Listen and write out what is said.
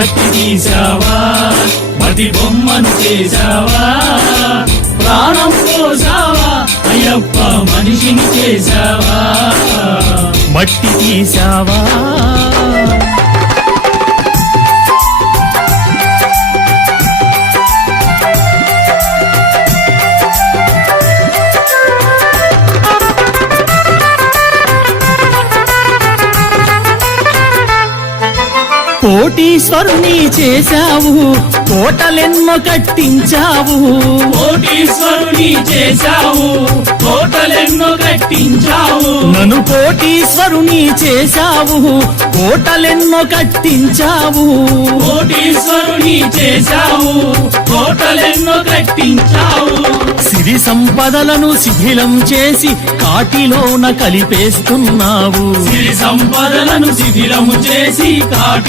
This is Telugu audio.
మట్టి తీసావా మట్టి బొమ్మను చేసావా ప్రాణం పోసావా అయ్యప్ప మనిషిని చేసావా మట్టి తీసావా కోటీశ్వరుని చేశావు కోటలెన్నో కట్టించావు కోటీశ్వరుని చేశావు కోటలెన్నో కట్టించావు నన్ను కోటీశ్వరుని చేశావు కోటలెన్నో కట్టించావు కోటీశ్వరుని చేశావు కోటలెన్నో కట్టించావు సిరి సంపదలను శిథిలం చేసి కాటిలోన కలిపేస్తున్నావు సిరి సంపదలను శిథిలము చేసి కాటి